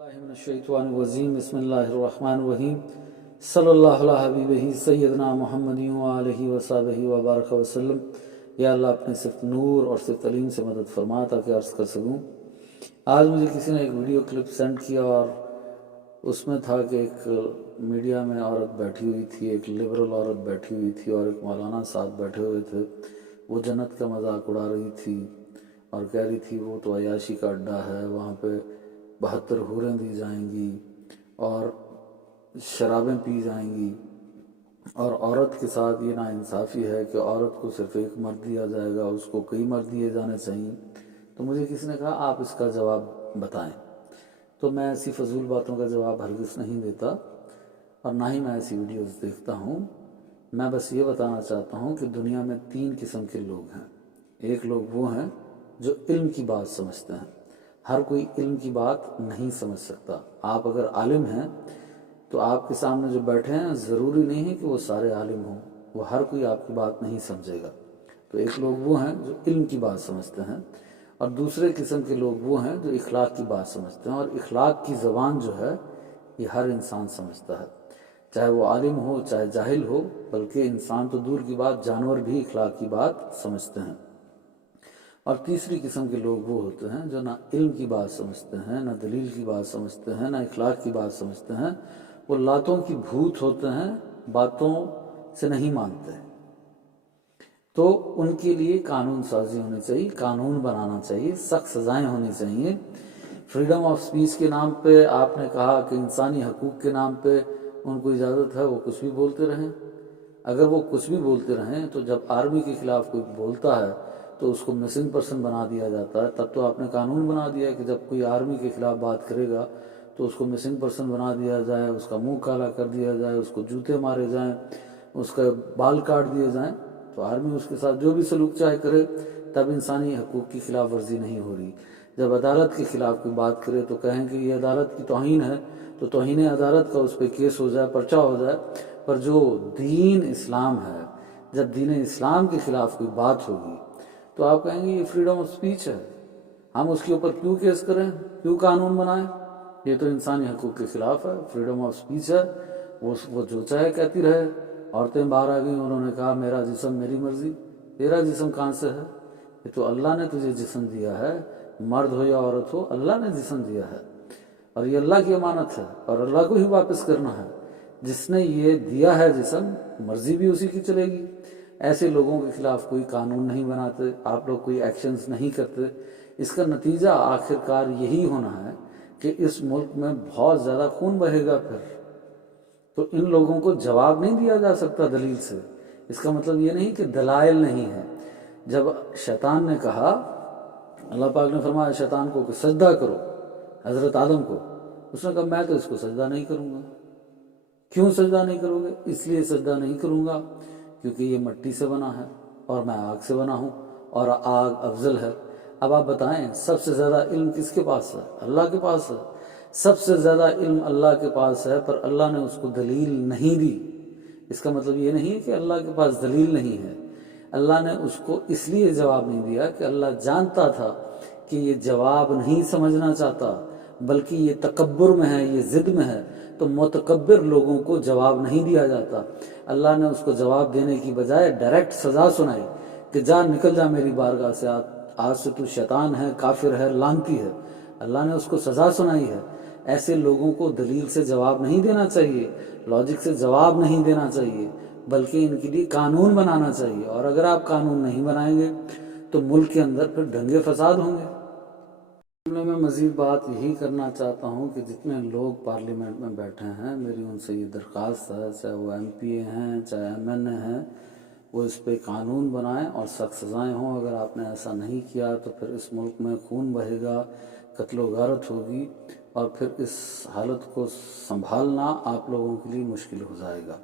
बिस्मिल्लाहिर्रहमानिर्रहीम बिस्मिल्लाहिर्रहमानिर्रहीम सल्लल्लाहु अला हबीबिही सय्यदना मुहम्मदी व आलिहि व सहबिही व बारक वसल्लम। या अल्लाह अपने सिर्फ नूर और सिर्फ तलीम से मदद फरमा ताकि अर्ज़ कर सकूँ। आज मुझे किसी ने एक वीडियो क्लिप सेंड किया और उसमें था कि एक मीडिया में औरत बैठी हुई थी, एक लिबरल औरत बैठी हुई थी और एक मौलाना साहब बैठे हुए थे। वो जन्नत का मजाक उड़ा रही थी और कह रही थी वो तो अयाशी का अड्डा है, वहाँ पे 72 हूरें दी जाएंगी और शराबें पी जाएंगी। और औरत के साथ ये नाइंसाफ़ी है कि औरत को सिर्फ एक मर्द दिया जाएगा, उसको कई मर्द दिए जाने चाहिए। तो मुझे किसी ने कहा आप इसका जवाब बताएं। तो मैं ऐसी फजूल बातों का जवाब हरगिज़ नहीं देता और ना ही मैं ऐसी वीडियोस देखता हूँ। मैं बस ये बताना चाहता हूँ कि दुनिया में 3 किस्म के लोग हैं। एक लोग वो हैं जो इल्म की बात समझते हैं। हर कोई इल्म की बात नहीं समझ सकता। आप अगर आलिम हैं तो आपके सामने जो बैठे हैं ज़रूरी नहीं है कि वो सारे आलिम हों, वो हर कोई आपकी बात नहीं समझेगा। तो एक लोग वो हैं जो इल्म की बात समझते हैं और दूसरे किस्म के लोग वो हैं जो इखलाक की बात समझते हैं। और इखलाक की ज़बान जो है ये हर इंसान समझता है, चाहे वो आलिम हो चाहे जाहिल हो, बल्कि इंसान तो दूर की बात जानवर भी इखलाक की बात समझते हैं। और तीसरी किस्म के लोग वो होते हैं जो ना इल्म की बात समझते हैं, ना दलील की बात समझते हैं, ना इखलाक की बात समझते हैं। वो लातों की भूत होते हैं, बातों से नहीं मानते। तो उनके लिए कानून साजी होनी चाहिए, कानून बनाना चाहिए, सख्त सजाएं होनी चाहिए। फ्रीडम ऑफ स्पीच के नाम पे आपने कहा कि इंसानी हकूक़ के नाम पे उनको इजाज़त है वो कुछ भी बोलते रहें। अगर वो कुछ भी बोलते रहें तो जब आर्मी के ख़िलाफ़ कोई बोलता है तो उसको मिसिंग पर्सन बना दिया जाता है। तब तो आपने कानून बना दिया कि जब कोई आर्मी के ख़िलाफ़ बात करेगा तो उसको मिसिंग पर्सन बना दिया जाए, उसका मुंह काला कर दिया जाए, उसको जूते मारे जाएं, उसका बाल काट दिए जाएं। तो आर्मी उसके साथ जो भी सलूक चाहे करे, तब इंसानी हकूक़ की खिलाफ वर्जी नहीं हो रही। जब अदालत के ख़िलाफ़ कोई बात करे तो कहें कि ये अदालत की तौहीन है, तो तौहीन अदालत का उस पर केस हो जाए, पर्चा हो जाए। पर जो दीन इस्लाम है, जब दीन इस्लाम के ख़िलाफ़ कोई बात होगी तो आप कहेंगे ये फ्रीडम ऑफ स्पीच है, हम उसके ऊपर क्यों केस करें, क्यों कानून बनाएं, ये तो इंसानी हकूक़ के ख़िलाफ़ है। फ्रीडम ऑफ स्पीच है, वो जो चाहे कहती रहे। औरतें बाहर आ गई, उन्होंने कहा मेरा जिस्म मेरी मर्ज़ी। तेरा जिस्म कहाँ से है? ये तो अल्लाह ने तुझे जिस्म दिया है, मर्द हो या औरत हो, अल्लाह ने जिस्म दिया है और ये अल्लाह की अमानत है और अल्लाह को ही वापस करना है। जिसने ये दिया है जिस्म, मर्ज़ी भी उसी की चलेगी। ऐसे लोगों के ख़िलाफ़ कोई कानून नहीं बनाते, आप लोग कोई एक्शंस नहीं करते। इसका नतीजा आखिरकार यही होना है कि इस मुल्क में बहुत ज़्यादा खून बहेगा। फिर तो इन लोगों को जवाब नहीं दिया जा सकता दलील से। इसका मतलब ये नहीं कि दलाइल नहीं है। जब शैतान ने कहा, अल्लाह पाक ने फरमाया शैतान को कि सजदा करो हज़रत आदम को, उसने कहा मैं तो इसको सजदा नहीं करूँगा। क्यों सजदा नहीं करोगे? इसलिए सजदा नहीं करूँगा क्योंकि ये मिट्टी से बना है और मैं आग से बना हूँ और आग अफजल है। अब आप बताएं सबसे ज़्यादा इल्म किसके पास है? अल्लाह के पास है। सबसे ज़्यादा इल्म अल्लाह के पास है, पर अल्लाह ने उसको दलील नहीं दी। इसका मतलब ये नहीं है कि अल्लाह के पास दलील नहीं है। अल्लाह ने उसको इसलिए जवाब नहीं दिया कि अल्लाह जानता था कि ये जवाब नहीं समझना चाहता, बल्कि ये तकब्बुर में है, ये ज़िद में है। तो मुतकब्बिर लोगों को जवाब नहीं दिया जाता। अल्लाह ने उसको जवाब देने की बजाय डायरेक्ट सज़ा सुनाई कि जा निकल जा मेरी बारगाह से, आज से तू शैतान है, काफिर है, लानती है। अल्लाह ने उसको सज़ा सुनाई है। ऐसे लोगों को दलील से जवाब नहीं देना चाहिए, लॉजिक से जवाब नहीं देना चाहिए, बल्कि इनके लिए कानून बनाना चाहिए। और अगर आप कानून नहीं बनाएंगे तो मुल्क के अंदर फिर दंगे फसाद होंगे। मैं मज़ीद बात यही करना चाहता हूँ कि जितने लोग पार्लियामेंट में बैठे हैं, मेरी उनसे ये दरख्वास्त है, चाहे वो MPA हैं चाहे MNA हैं, वो इस पे कानून बनाएं और सख्त सज़ाएँ हों। अगर आपने ऐसा नहीं किया तो फिर इस मुल्क में खून बहेगा, कत्लो गारत होगी और फिर इस हालत को संभालना आप लोगों के लिए मुश्किल हो जाएगा।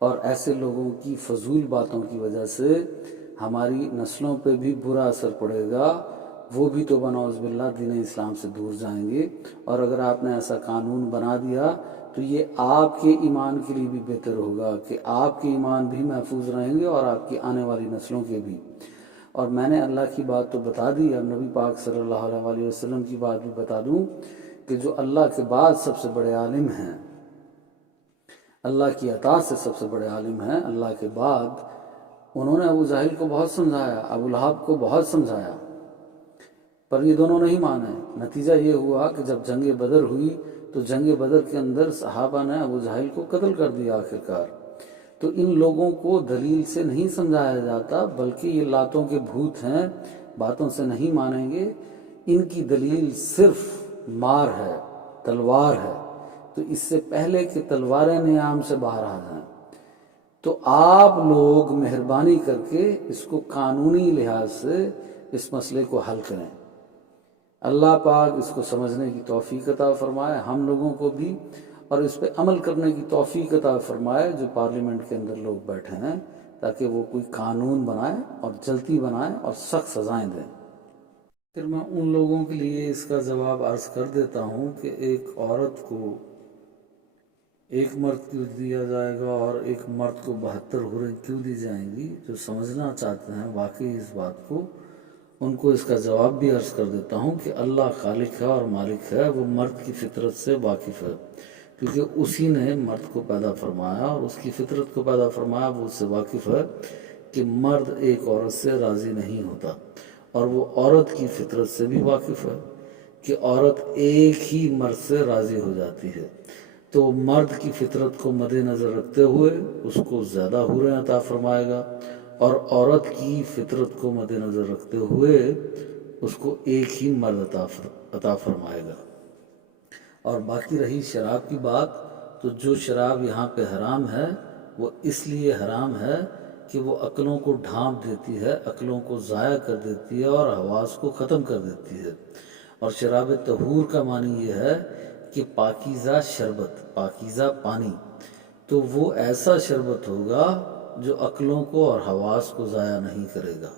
और ऐसे लोगों की फजूल बातों की वजह से हमारी नस्लों पे भी बुरा असर पड़ेगा। वो भी तो बनाउज़बिल्लाह दीन इस्लाम से दूर जाएंगे। और अगर आपने ऐसा कानून बना दिया तो ये आपके ईमान के लिए भी बेहतर होगा कि आपके ईमान भी महफूज रहेंगे और आपकी आने वाली नस्लों के भी। और मैंने अल्लाह की बात तो बता दी, अब नबी पाक सल्लल्लाहु अलैहि वसल्लम की बात भी बता दूं کہ جو اللہ کے بعد سب سے بڑے عالم ہیں، اللہ کی عطا سے سب سے بڑے عالم ہیں، اللہ کے بعد انہوں نے ابو جہل کو بہت سمجھایا، ابو لہب کو بہت سمجھایا، پر یہ دونوں نہیں مانے۔ نتیجہ یہ ہوا کہ جب جنگ بدر ہوئی تو جنگ بدر کے اندر صحابہ نے ابو جہل کو قتل کر دیا آخرکار۔ تو ان لوگوں کو دلیل سے نہیں سمجھایا جاتا، بلکہ یہ لاتوں کے بھوت ہیں، باتوں سے نہیں مانیں گے، ان کی دلیل صرف مار ہے، تلوار ہے۔ تو اس سے پہلے کہ تلواریں نیام سے باہر آ جائیں تو آپ لوگ مہربانی کر کے اس کو قانونی لحاظ سے اس مسئلے کو حل کریں۔ اللہ پاک اس کو سمجھنے کی توفیق عطا فرمائے ہم لوگوں کو بھی، اور اس پہ عمل کرنے کی توفیق عطا فرمائے جو پارلیمنٹ کے اندر لوگ بیٹھے ہیں، تاکہ وہ کوئی قانون بنائیں اور جلدی بنائیں اور سخت سزائیں دیں۔ پھر میں ان لوگوں کے لیے اس کا جواب عرض کر دیتا ہوں کہ ایک عورت کو ایک مرد کیوں دیا جائے گا اور ایک مرد کو 72 حوریں کیوں دی جائیں گی؟ جو سمجھنا چاہتے ہیں واقعی اس بات کو، ان کو اس کا جواب بھی عرض کر دیتا ہوں کہ اللہ خالق ہے اور مالک ہے، وہ مرد کی فطرت سے واقف ہے، کیونکہ اسی نے مرد کو پیدا فرمایا اور اس کی فطرت کو پیدا فرمایا، وہ اس سے واقف ہے کہ مرد ایک عورت سے راضی نہیں ہوتا، اور وہ عورت کی فطرت سے بھی واقف ہے کہ عورت ایک ہی مرد سے راضی ہو جاتی ہے۔ تو مرد کی فطرت کو مد نظر رکھتے ہوئے اس کو زیادہ حوریں عطا فرمائے گا، اور عورت کی فطرت کو مد نظر رکھتے ہوئے اس کو ایک ہی مرد عطا فرمائے گا۔ اور باقی رہی شراب کی بات، تو جو شراب یہاں پہ حرام ہے وہ اس لیے حرام ہے کہ وہ عقلوں کو ڈھانپ دیتی ہے، عقلوں کو ضائع کر دیتی ہے اور حواس کو ختم کر دیتی ہے۔ اور شراب طہور کا معنی یہ ہے کہ پاکیزہ شربت، پاکیزہ پانی، تو وہ ایسا شربت ہوگا جو عقلوں کو اور حواس کو ضائع نہیں کرے گا۔